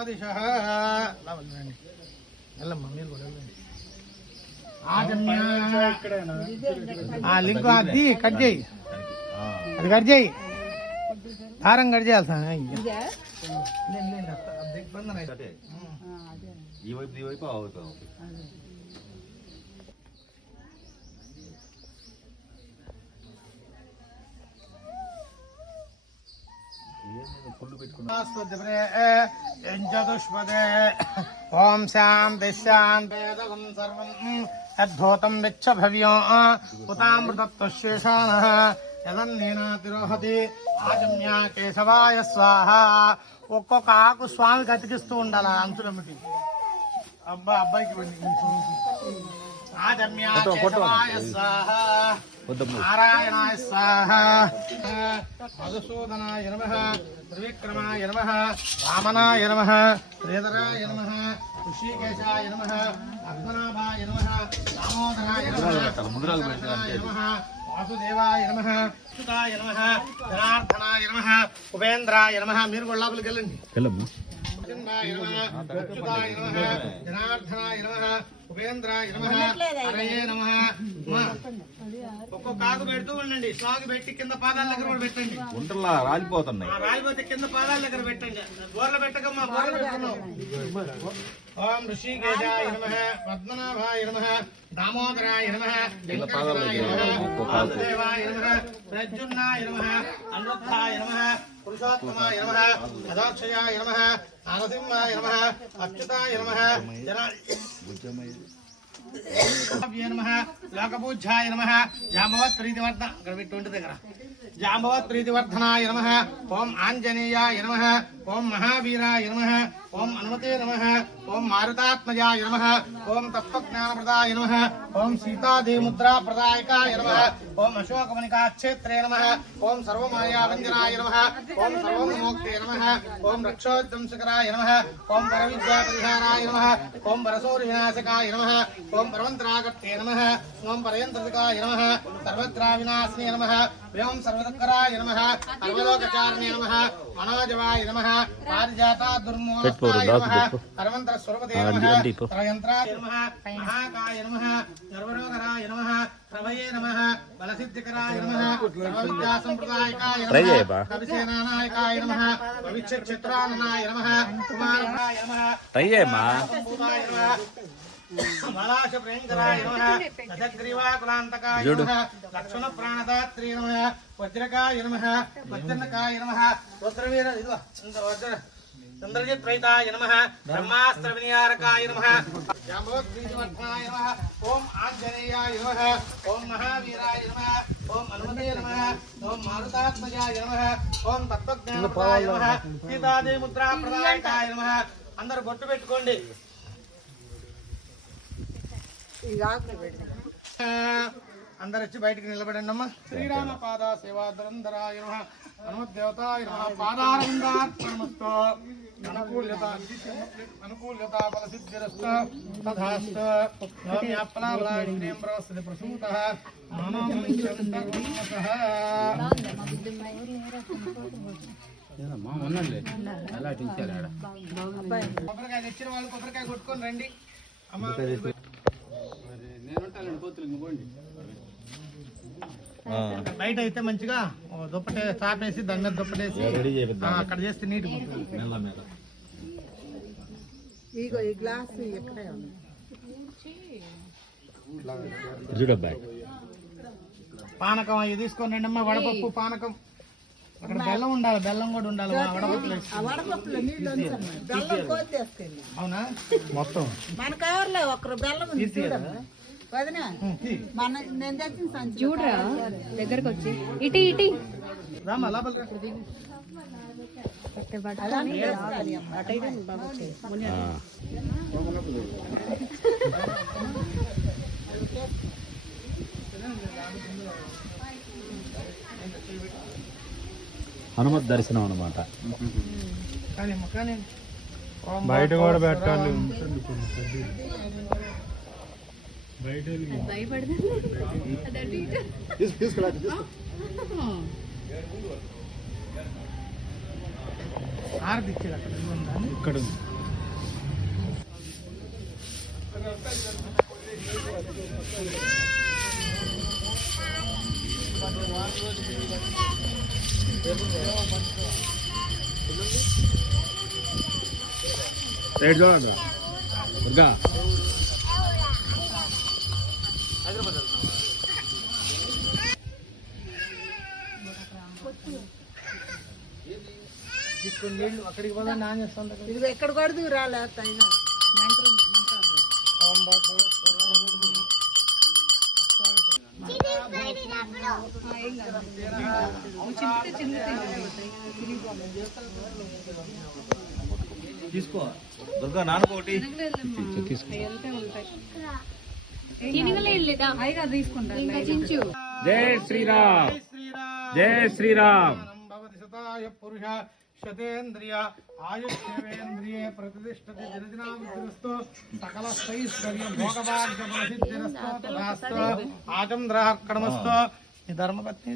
పూర్వాదిశః link అది cut చేయి, అది కట్ చేయి, దారం కట్ చేయాలి సార్. ఈ వైపు ఈ వైపు అవుతాం. ఓం శాంతి శాంతేదం సర్వం యద్భూతం విచ్చ భవ్యం ఉతామృతత్వశేషానః యదన్నేనాతిరోహతి ఆజమ్య కేశవాయ స్వాహ. ఒక్కొక్క ఆకు స్వామికి అతికిస్తూ ఉండాలి అంచులమ్మటి. అబ్బాయికి ఆజమ్య కేశవాయ స్వాహ, నారాయణాయ స్వాహ, మధుసూదనాయ నమః, త్రివిక్రమాయ నమః, వామనాయ నమః, శ్రీధరాయ నమః, ఋషికేశాయ నమః, పద్మనాభాయ నమః, దామోదరాయ నమః, వాసుదేవాయ నమః, అచ్యుతాయ నమః, జనార్దనాయ నమః, ఉపేంద్రాయ నమః. మీరు కూడా లోపలికి వెళ్ళండి. అచ్యుతాయ నమః, జనార్దనాయ నమః, ఉపేంద్రాయ నమః, హరయే నమః. ఒక్కొక్క ఆకు పెడుతూ ఉండండి. స్వామి పెట్టి కింద పాదాల దగ్గర కూడా పెట్టండి. గుంటలా రాలిపోతున్నాయి. రాలిపోతే కింద పాదాల దగ్గర పెట్టండి. బోర్ల పెట్టకమ్మా, బోర్ల పెట్టుకున్నావు. ఓం ఋషికేశాయ నమః, పద్మనాభాయ నమః, దామోదరాయ నమః, వెంకటేశాయ నమః, వాసుదేవాయ నమః, ప్రద్యుమ్నాయ నమః, అనిరుద్ధాయ నమః, పురుషోత్తమాయ నమః, యదాక్షయాయ నమః, నరసింహాయ నమః, అచ్యుతాయ నమః, లోకపూజ్యాయ నమః, జాంబవత్ ప్రీతివర్ధన ఇక్కడ పెట్టి ఉంటే దగ్గర జాంబవత్ ప్రీతివర్ధనాయ నమః, ఓం ఆంజనేయాయ నమః, ఓం మహావీరాయ నమః, ఓం హనుమతే నమః, ఓం మారుతాత్మజాయ నమః, ఓం తత్వజ్ఞానప్రదాయ నమః, ఓం సీతాదేముద్రా ప్రదాయకాయ నమః, ఓం అశోకమణికాక్షేత్రే నమః, ఓం సర్వమాయారంజనాయ నమః, ఓం సర్వమోక్తే నమః, ఓం రక్షోద్దంశకరాయ నమః, ఓం పరవిద్యాపరిహారాయ నమః, ఓం పరశౌర్యవినాశకాయ నమః, ఓం పరమంత్రాగత్తే నమః, ఓం పరయంత్రకాయ నమః, సర్వద్రావినాశినే నమః, ఓం సర్వదుఃఖరాయ నమః, సర్వలోకచారిణే నమః, మనోజవాయ నమః, పారిజాతా దుర్మూలకాయ నమః, హరమంత్ర స్వరూపదే నమః, త్రయంత్రాయ నమః, మహాకాయ నమః, సర్వరోగరాయ నమః, ప్రవయే నమః, బలసిద్ధికరాయ నమః, సర్వవిద్యా సంప్రదాయకాయ నమః, కవిసేనానాయకాయ నమః, భవిష్యక్షేత్రాననాయ నమః, కుమారాయ నమః, సంభూతాయ నమః, బాలాశ ప్రియంకరాయ నమః, దశగ్రీవాకులాంతకాయ నమః, లక్ష్మణ ప్రాణదాత్రీ నమః, వజ్రకాయ నమః, వజ్రనకాయ నమః, వజ్రవీర చంద్రజిత్ ప్రైతాయ నమః, బ్రహ్మాస్త్ర వినియారకాయ నమః, జాంబవత్ ప్రీతివర్ధనాయ నమః, ఓం ఆంజనేయాయ నమః, ఓం మహావీరాయ నమః, ఓం హనుమతే నమః, ఓం మారుతాత్మజాయ నమః, ఓం తత్వజ్ఞానప్రదాయ నమః, సీతాదేముద్రా ప్రదాయకాయ నమః. అందరూ బొట్టు పెట్టుకోండి. అందరు వచ్చి బయటికి నిలబడండి అమ్మా. శ్రీరామ పాద సేవాధరంధరాయ నమః, హనుమద్దేవతాయ నమః, పాదారవిందార్పణమస్తు. అనుకూల్యత ఫలసిద్ధిరస్తు తథాస్తు. నవ్యాప్లావలాగ్నేంబ్రవస్తి ప్రసూతః మనోమంచంతః. కొబ్బరికాయ తెచ్చిన వాళ్ళు కొబ్బరికాయ కొట్టుకొని రండి అమ్మా. బయట అయితే మంచిగా దుప్పటే చాపేసి దాని మీద దుప్పటేసి అక్కడ చేస్తే నీట్ పానకం అవి తీసుకొని రండి అమ్మా. వడపప్పు పానకం. అక్కడ బెల్లం ఉండాలి, బెల్లం కూడా ఉండాలి. అవునా మొత్తం మన కావర్లే ఒకరు బెల్లం చూడరా దగ్గరకు వచ్చి ఇటీ ఇటీ రామా లోపల. హనుమత్ దర్శనం అన్నమాట. బయట కూడా పెట్టాలి. ఆరతి ఇచ్చేది అక్కడ ఇక్కడ సైడ్ చూడండి దుర్గా తీసుకొని నీళ్ళు అక్కడికి పోదా నాన్ చేస్తాను ఇది ఎక్కడ కొడుతు రాలే తీసుకో దుర్గా నాన్నకోటి జై శ్రీరామ్ జై శ్రీరామ్ పురుష శతేంద్రియ ఆయుష్యేంద్రియే ప్రతిష్టతి దినదినామస్తు సకల స్థైశ్వర్య భోగభాగ్యమసిద్ధిరస్తు తదాస్తు ఆచంద్రః కర్మస్తు ఈ ధర్మపత్ని